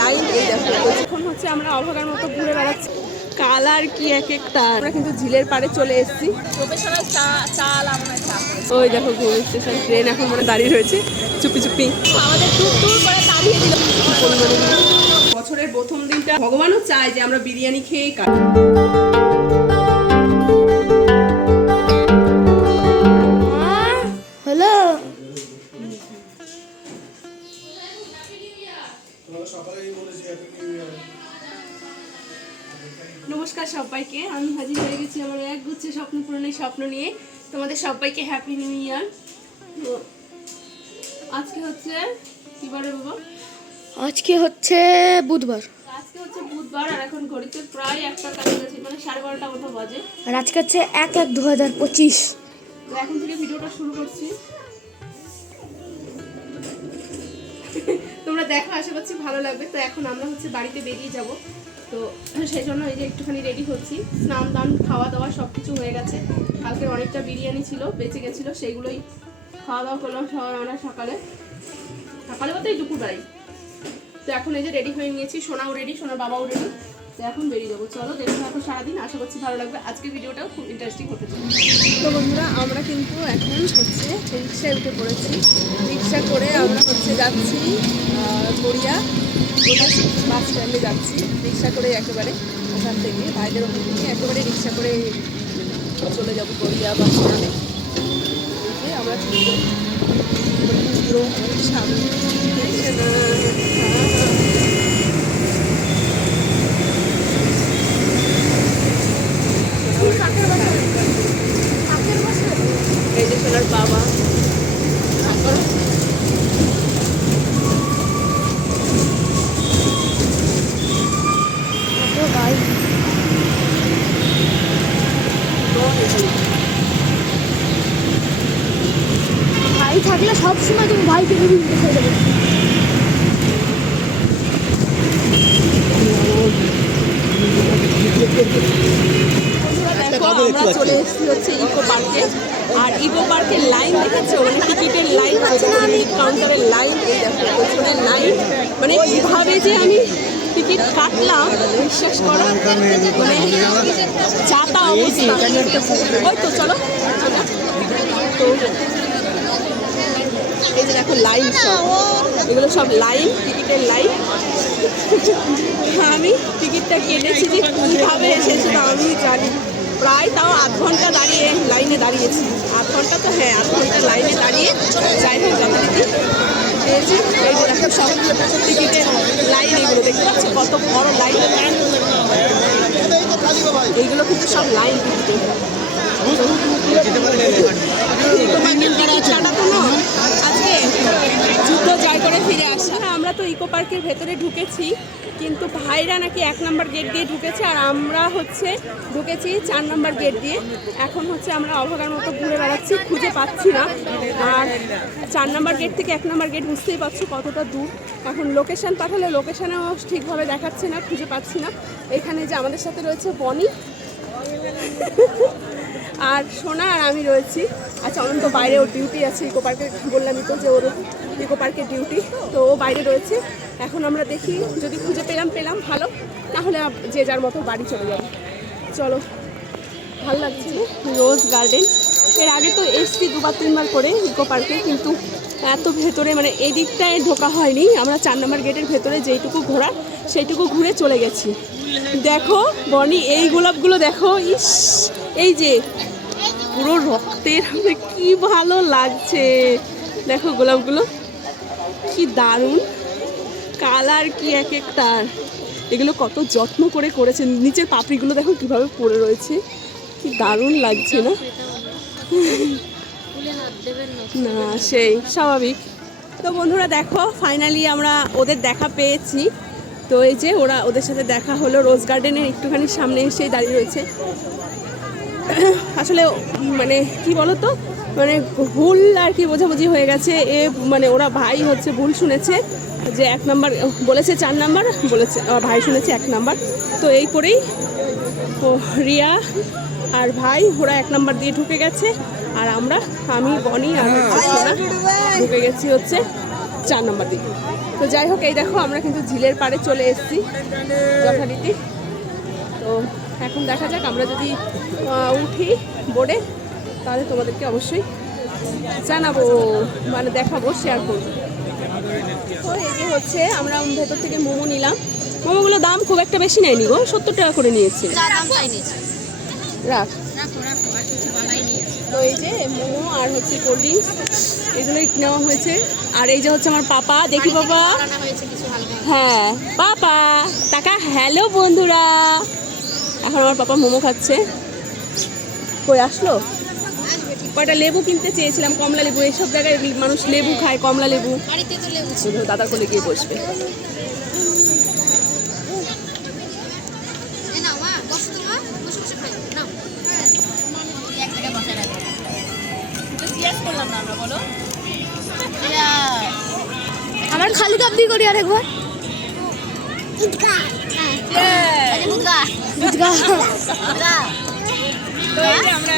Line এই দেখো এখন হচ্ছে আমরা অভাগার মতো ঘুরে বেড়াচ্ছি। কালার কি এক একটা আমরা কিন্তু ঝিলের পাড়ে চলে এসেছি। ওই দেখো ঘুরে স্টেশন ট্রেন এখন মানে দাঁড়িয়ে রয়েছে চুপি চুপি। আমাদের টুক টুক করে তাড়িয়ে দিল বছরের প্রথম দিনটা ভগবানও চায় যে আমরা বিরিয়ানি খেয়ে কাটি স্বপ্ন নিয়ে তোমাদের সবাইকে হ্যাপি নিউ ইয়ার আজকে হচ্ছে কি বারে বাবা? আজকে হচ্ছে বুধবার। আজকে হচ্ছে বুধবার আর এখন ঘড়িতে প্রায় একটা কাছে গেছে মানে সাড়ে বারোটা মতো বাজে। আর আজকে হচ্ছে এক এক দু হাজার পঁচিশ। তো এখন থেকে ভিডিওটা শুরু করছি। তোমরা দেখো আশা করছি ভালো লাগবে। তো এখন আমরা হচ্ছে বাড়িতে বেরিয়ে যাব। তো সেই জন্য এই যে একটুখানি রেডি হচ্ছি স্নান দান, খাওয়া দাওয়া সব কিছু হয়ে গেছে। কালকে অনেকটা বিরিয়ানি ছিল, বেঁচে গেছিল, সেইগুলোই খাওয়া দাওয়া করলাম সবাই আমরা সকালে। সকালে বলতে এই দুপুরবেলায়। তো এখন এই যে রেডি হয়ে নিয়েছি, সোনাও রেডি সোনার বাবাও রেডি তো এখন বেরিয়ে যাব। চলো দেখতে এখন সারাদিন, আশা করছি ভালো লাগবে। আজকে ভিডিওটাও খুব ইন্টারেস্টিং হতে চলেছে। তো বন্ধুরা, আমরা কিন্তু এখন হচ্ছে রিক্সায় উঠে পড়েছি। রিক্সা করে আমরা হচ্ছে যাচ্ছি গড়িয়া। গোটা বাস স্ট্যান্ডে যাচ্ছি রিক্সা করে একেবারে ওখান থেকে। ভাইদের ওখান থেকে একেবারে রিক্সা করে চলে যাব গড়িয়া বাস স্ট্যান্ডে। যে আমরা তিনজন পুরো সামনে। এই যে সোনার বাবা। ভাই থাকলে সব সময় তুমি ভাইকে নিবি দেখে দেবে আমরা চলে এসেছি হচ্ছে ইকো পার্কে আর ইকো পার্কের লাইন দেখেছ? মানে টিকিটের লাইন আছে না? আমি কাউন্টারের লাইন এই দেখো পেছনের লাইন মানে কীভাবে যে আমি টিকিট কাটলাম বিশ্বাস করো? মানে যাতা অবস্থা। ওই তো চলো। তো এই যে দেখো লাইন সব। এগুলো সব লাইন টিকিটের লাইন আমি টিকিটটা কেটেছি যে কীভাবে এসেছি তা আমি জানি। প্রায় তাও আধ ঘণ্টা দাঁড়িয়ে লাইনে দাঁড়িয়েছি। আধ ঘণ্টা তো হ্যাঁ আধ ঘণ্টা লাইনে দাঁড়িয়ে যাই হোক যথারীতি পেয়েছি। এই যে দেখো সব টিকিটের লাইন এগুলো দেখতে পাচ্ছ কত বড় লাইন এইগুলো কিন্তু সব লাইন টিকিটের। করে ফিরে আসা। হ্যাঁ, আমরা তো ইকো পার্কের ভেতরে ঢুকেছি কিন্তু ভাইরা নাকি এক নম্বর গেট দিয়ে ঢুকেছে আর আমরা হচ্ছে ঢুকেছি চার নম্বর গেট দিয়ে। এখন হচ্ছে আমরা অভাগার মতো ঘুরে বেড়াচ্ছি খুঁজে পাচ্ছি না। আর চার নম্বর গেট থেকে এক নম্বর গেট বুঝতেই পারছ কতটা দূর। এখন লোকেশন পাঠালে লোকেশনেও ঠিকভাবে দেখাচ্ছে না খুঁজে পাচ্ছি না। এখানে যে আমাদের সাথে রয়েছে বনি আর সোনা আর আমি রয়েছি। আচ্ছা অনন্ত বাইরে ওর ডিউটি আছে ইকো পার্কে বললামই তো যে ওর ইকো পার্কের ডিউটি তো ও বাইরে রয়েছে। এখন আমরা দেখি, যদি খুঁজে পেলাম পেলাম, ভালো। তাহলে যে যার মতো বাড়ি চলে যাবে। চলো, ভালো লাগছে রোজ গার্ডেন এর আগে তো এসছি দুবার, তিনবার করে ইকো পার্কে কিন্তু এত ভেতরে মানে এই দিকটায় ঢোকা হয়নি। আমরা চার নম্বর গেটের ভেতরে যেইটুকু ঘোরা সেইটুকু ঘুরে চলে গেছি। দেখো, বনি, এই গোলাপগুলো দেখো, ইস! এই যে, পুরো রক্তের মানে কি ভালো লাগছে। দেখো গোলাপগুলো। কি দারুণ। কালার কি এক একটার। এগুলো কত যত্ন করে করেছে নিচের পাপড়িগুলো দেখো কীভাবে পড়ে রয়েছে। কি দারুণ লাগছে না? না, সেই, স্বাভাবিক। তো বন্ধুরা দেখো ফাইনালি আমরা ওদের দেখা পেয়েছি। তো এই যে ওরা ওদের সাথে দেখা হলো। রোজ গার্ডেনের একটুখানি সামনে এসেই দাঁড়িয়ে রয়েছে। আসলে মানে কি বলতো? মানে ভুল আর কি বোঝাবুঝি হয়ে গেছে। এ মানে ওরা ভাই হচ্ছে ভুল শুনেছে যে এক নাম্বার বলেছে চার নাম্বার বলেছে ভাই শুনেছে এক নাম্বার। তো এই করেই তো রিয়া আর ভাই ওরা এক নাম্বার দিয়ে ঢুকে গেছে আর আমরা আমি বনি আর সোনা ঢুকে গেছি হচ্ছে চার নম্বর দিকে। তো যাই হোক এই দেখো আমরা কিন্তু ঝিলের পাড়ে চলে এসেছি যথারীতি। তো এখন দেখা যাক আমরা যদি উঠি বোর্ডে তাহলে তোমাদেরকে অবশ্যই জানাব মানে দেখাবো শেয়ার করব। তো এই যে হচ্ছে আমরা ভেতর থেকে মোমো নিলাম। মোমোগুলো দাম খুব একটা বেশি নেয়নি গো সত্তর টাকা করে নিয়েছে। রাখ। তো এই যে মোমো আর হচ্ছে কোল্ড ড্রিঙ্কস এগুলোই নেওয়া হয়েছে। আর এই যে হচ্ছে আমার পাপা দেখি বাবা হ্যাঁ পাপা টাকা হ্যালো বন্ধুরা। এখন আমার পাপা মোমো খাচ্ছে। কই আসলো? কয়টা লেবু কিনতে চেয়েছিলাম? কমলা লেবু এইসব জায়গায় মানুষ লেবু খায় কমলা লেবু। দাদার কোলে গিয়ে বসবে। এ নাও মা বসো তো মা বসে বসে খাই। নাও। এক জায়গায় বসে রাখো। জিজ্ঞেস করলাম না আমরা খালি কাপ দিয়ে করি আরেকবার। আচ্ছা আমরা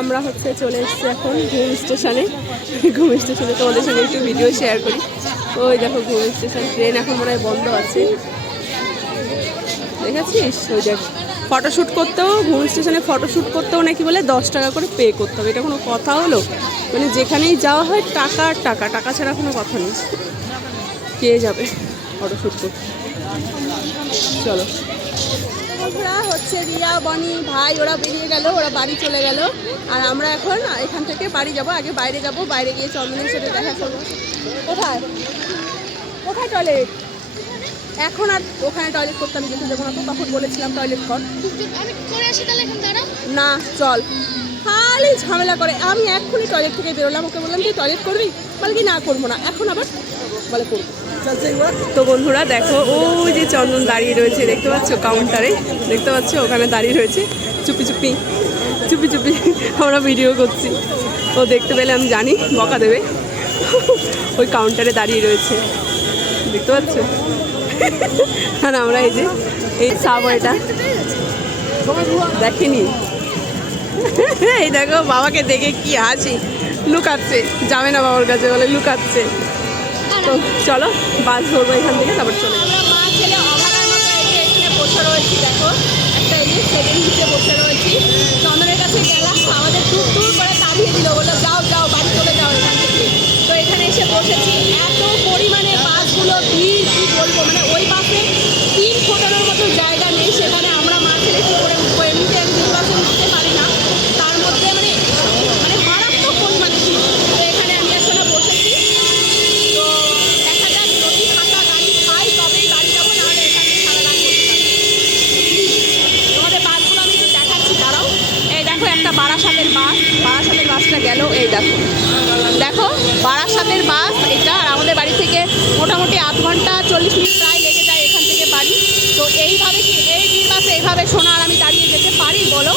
আমরা হচ্ছে চলে এসেছি এখন ঘুম স্টেশনে। ঘুম স্টেশনে তোমাদের সঙ্গে একটু ভিডিও শেয়ার করি। ওই দেখো, ঘুম স্টেশন ট্রেন এখন মনে বন্ধ আছে। দেখেছিস? ওই দেখ ফটোশ্যুট করতেও, ঘুম স্টেশনে ফটোশ্যুট করতেও নাকি বলে দশ টাকা করে পে করতে হবে। এটা কোনো কথা হলো? মানে যেখানেই যাওয়া হয়, টাকা আর টাকা। টাকা ছাড়া কোনো কথা নেই। কে যাবে ফটোশ্যুট করতে? চলো। বন্ধুরা, হচ্ছে রিয়া, বনি, ভাই, ওরা বেরিয়ে গেল, ওরা বাড়ি চলে গেল। আর আমরা এখন এখান থেকে বাড়ি যাব, আগে বাইরে যাব, বাইরে গিয়ে চন্দনের সাথে দেখা করব। কোথায়? কোথায় টয়লেট এখন আর ওখানে টয়লেট করতে আমি যেতে যাব না তো তখন বলেছিলাম টয়লেট কর। আমি করে আসি তাহলে এখন দাঁড়া। না চল। খালি ঝামেলা করে। আমি এক্ষুনি টয়লেট থেকে বেরোলাম ওকে বললাম তুই টয়লেট করবি? বলে কি না করব না। এখন আবার বলে করব। তো বন্ধুরা দেখো ওই যে চন্দন দাঁড়িয়ে রয়েছে দেখতে পাচ্ছ কাউন্টারে দেখতে পাচ্ছ? ওখানে দাঁড়িয়ে রয়েছে। চুপি চুপি চুপি চুপি আমরা ভিডিও করছি। ও দেখতে পেলে আমি জানি বকা দেবে। ওই কাউন্টারে দাঁড়িয়ে রয়েছে। দেখতে পাচ্ছ? আর আমরা এই যে, এই সাবওয়েটা দেখেনি? এই দেখো, বাবাকে দেখে কি হাসি। লুকাচ্ছে। যাবে না বাবার কাছে বলে, লুকাচ্ছে। তো চলো, বাস ধরবো এখান থেকে, তারপর চলে বসে দেখো। একটা নিচে বসে গেলাম টুক টুক করে দিল, বলল, যাও যাও, বাড়ি চলে যাও এখান থেকে। তো এখানে এসে বসেছি। এত পরিমাণে বাসগুলো ভিড় কি বলব? মানে ওই বাসে তিন ফোটানোর মতো জায়গা নেই সেখানে আমরা মা ছেলে কি করে উঠবো এমনিতে আমি দুই বাসে উঠতে পারি না তার মধ্যে মানে মানে মারাত্মক পরিমাণে ভিড় তো এখানে আমি আসলে বসেছি তো দেখা যাক যদি ফাঁকা গাড়ি পাই তবেই বাড়ি যাব নাহলে এখানে সারা রাত বসে থাকব তোমাদের বাসগুলো আমি একটু দেখাচ্ছি দাঁড়াও এই দেখো একটা বারাসাতের বাস বারাসাতের বাসটা গেল এই দেখো দেখো বারাসাতের বাস এটা আর আমাদের বাড়ি থেকে মোটামুটি আধ ঘণ্টা চল্লিশ মিনিট প্রায় লেগে যায় এখান থেকে বাড়ি তো এইভাবে কি এই ভিড় বাসে এইভাবে সোনার আমি দাঁড়িয়ে যেতে পারি বলো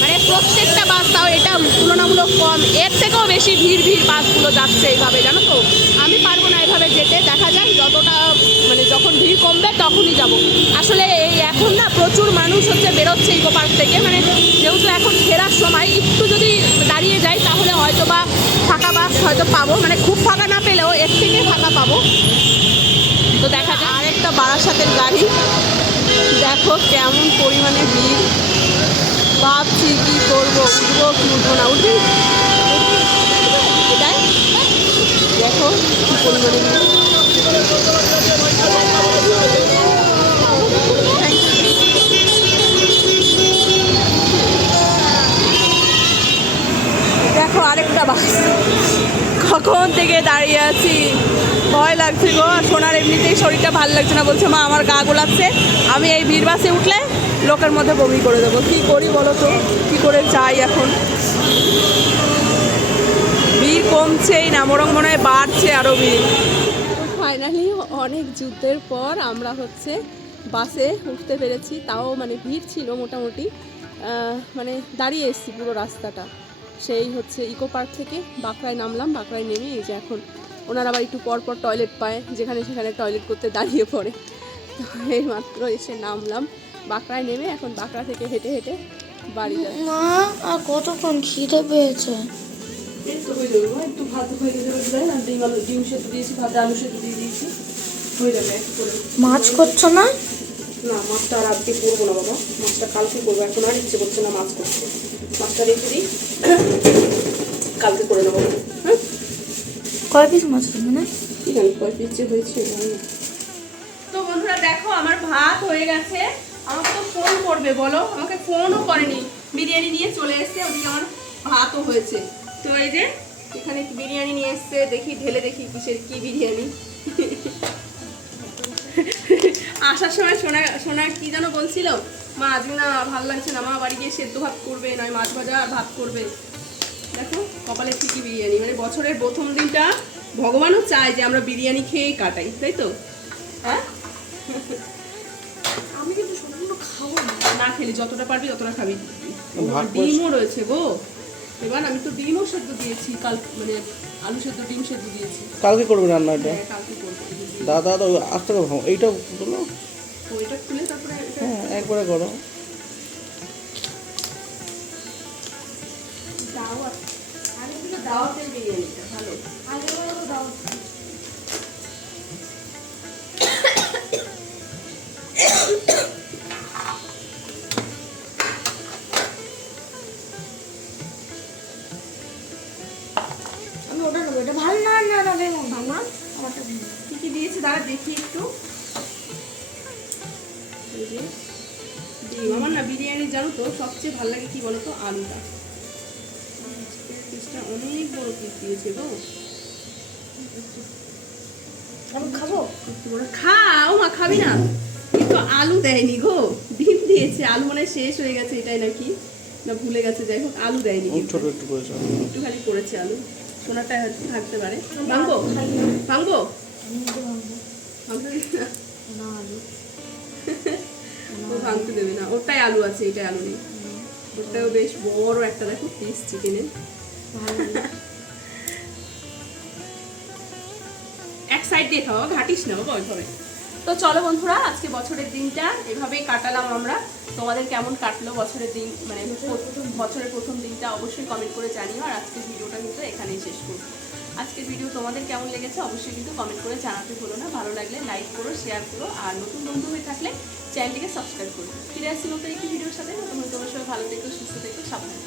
মানে প্রত্যেকটা বাস তাও এটা তুলনামূলক কম এর থেকেও বেশি ভিড় ভিড় বাসগুলো যাচ্ছে এইভাবে, জানো তো? আমি পারব না এভাবে যেতে, দেখা যাক যতটা মানে যখন ভিড় কমবে তখনই যাব। আসলে এই এখন না প্রচুর মানুষ হচ্ছে বেরোচ্ছে ইকো পার্ক থেকে মানে যেহেতু এখন ফেরার সময়, একটু যদি দাঁড়িয়ে যাই তাহলে হয়তো বা ফাঁকা বাস হয়তো পাবো মানে খুব ফাঁকা না পেলেও এর থেকে ফাঁকা পাবো। তো দেখা যাক। আরেকটা বারাসাতের গাড়ি। দেখো কেমন পরিমাণে ভিড়। ভাবছি কি করব, উঠবো কি উঠবো না উঠবি দেখো কি পরিমাণে। দেখো আরেকটা বাস। কখন থেকে দাঁড়িয়ে আছি? ভয় লাগছে গো। সোনার এমনিতেই শরীরটা ভালো লাগছে না। বলছে, মা, আমার গা গোলাচ্ছে আমি এই ভিড় বাসে উঠলে লোকের মধ্যে বমি করে দেবো। কী করি বলো তো? কী করে যাই এখন? ভিড় কমছেই না বরং মনে হয় বাড়ছে আরও ভিড়। ফাইনালি অনেক যুদ্ধের পর আমরা হচ্ছে বাসে উঠতে পেরেছি, তাও মানে ভিড় ছিল মোটামুটি। মানে দাঁড়িয়ে এসেছি পুরো রাস্তাটা। সেই হচ্ছে ইকো পার্ক থেকে বাঁকড়ায় নামলাম, বাঁকড়ায় নেমে এই যে এখন ওনারা আবার একটু পর পর টয়লেট পায়, যেখানে সেখানে টয়লেট করতে দাঁড়িয়ে পড়ে। তো এই মাত্র এসে নামলাম। বাঁকড়ায় নেমে এখন বাঁকড়া থেকে হেঁটে হেঁটে বাড়ি যাবে মা আর কতক্ষণ খিদে পেয়েছে? একটু ভাত হয়ে গেছে ডিম আলু ডিম সেদ্ধ দিয়েছি ভাতে আলু সেদ্ধ দিয়ে দিয়েছি। হয়ে যাবে মাছ করছ না? না মাছটা আর আজকে করব না বাবা। মাছটা কালকে করব এখন আর ইচ্ছে করছে না মাছ করতে। মাছটা রেখে দিই কালকে করে নেব। হ্যাঁ? কয় পিস মাছ মানে কি জানি কয় পিচ্ছে হয়েছে জানি না। তো বন্ধুরা দেখো, আমার ভাত হয়ে গেছে। আমাকে তো ফোন করবে, বলো। আমাকে ফোনও করেনি। বিরিয়ানি নিয়ে চলে এসছে, ওদিকে আমার ভাতও হয়েছে। তো এই যে, এখানে বিরিয়ানি নিয়ে এসছে, দেখি, ঢেলে দেখি কিসের কি বিরিয়ানি। আসার সময় সোনা সোনা কি যেন বলছিল? মা, আজকে না ভালো লাগছে না, মা বাড়ি গিয়ে সেদ্ধ ভাত করবে, নয় মাছ ভাজা আর ভাত করবে। দেখো, কপালে ঠিকই বিরিয়ানি। মানে বছরের প্রথম দিনটা ভগবানও চায় যে আমরা বিরিয়ানি খেয়েই কাটাই, তাই তো? হ্যাঁ? আমি কিন্তু সম্পূর্ণ খাব না। না খেলি যতটা পারবি ততটা খাবি। ডিমও রয়েছে গো। এবার আমি তো ডিমও সেদ্ধ দিয়েছি কাল মানে আলু সেদ্ধ ডিম সেদ্ধ দিয়েছি। কালকে করবে রান্না এটা? হ্যাঁ, কালকে করব। দাদা দাদা আস্তে করে এইটা বলো এটা খুলে তারপরে হ্যাঁ একবারে করো দাওয়াত আমি দাওয়াতের বিরিয়ানিটা ভালো। আগে তো আমি ওটা নেব এটা ভালো না না না বেগুন আমার আমারটা নেব। কি কি দিয়েছে? দাঁড়া দেখি একটু। এই যে ডিম। আমার না বিরিয়ানি জানো তো সবচেয়ে ভালো লাগে কি বলো তো আলুটা পিসটা অনেক বড় পিস দিয়েছে গো। খাব? খাও মা খাবি না? কিন্তু আলু দেয়নি গো। ডিম দিয়েছে আলু মানে শেষ হয়ে গেছে এটাই নাকি? না ভুলে গেছে যাই হোক আলু দেয়নি ছোট একটু করেছ করেছে আলু। সোনাটা হয়তো থাকতে পারে। ভাঙবো? ভাঙবো? ও ভাঙতে দেবে না। ওটাই আলু আছে এটাই আলু নেই। ওটাও বেশ বড় একটা দেখো পিস চিকেনের এক সাইড দিয়ে খাওয়া ঘাটিস না বাবা ওইভাবে। তো চলো বন্ধুরা, আজকে বছরের দিনটা এভাবেই কাটালাম আমরা। তোমাদের কেমন কাটলো বছরের দিন? মানে বছরের প্রথম দিনটা অবশ্যই কমেন্ট করে জানিও, আর আজকের ভিডিওটা কিন্তু এখানেই শেষ করব। আজকের ভিডিও তোমাদের কেমন লেগেছে অবশ্যই কিন্তু কমেন্ট করে জানাতে ভুলো না। ভালো লাগলে লাইক করো শেয়ার করো, আর নতুন বন্ধু হয়ে থাকলে চ্যানেলটিকে সাবস্ক্রাইব করো। ফিরে আসছি নতুন একটি ভিডিওর সাথে। নতুন তোমার সবাই ভালো থেকো, সুস্থ থেকো, সাবধানে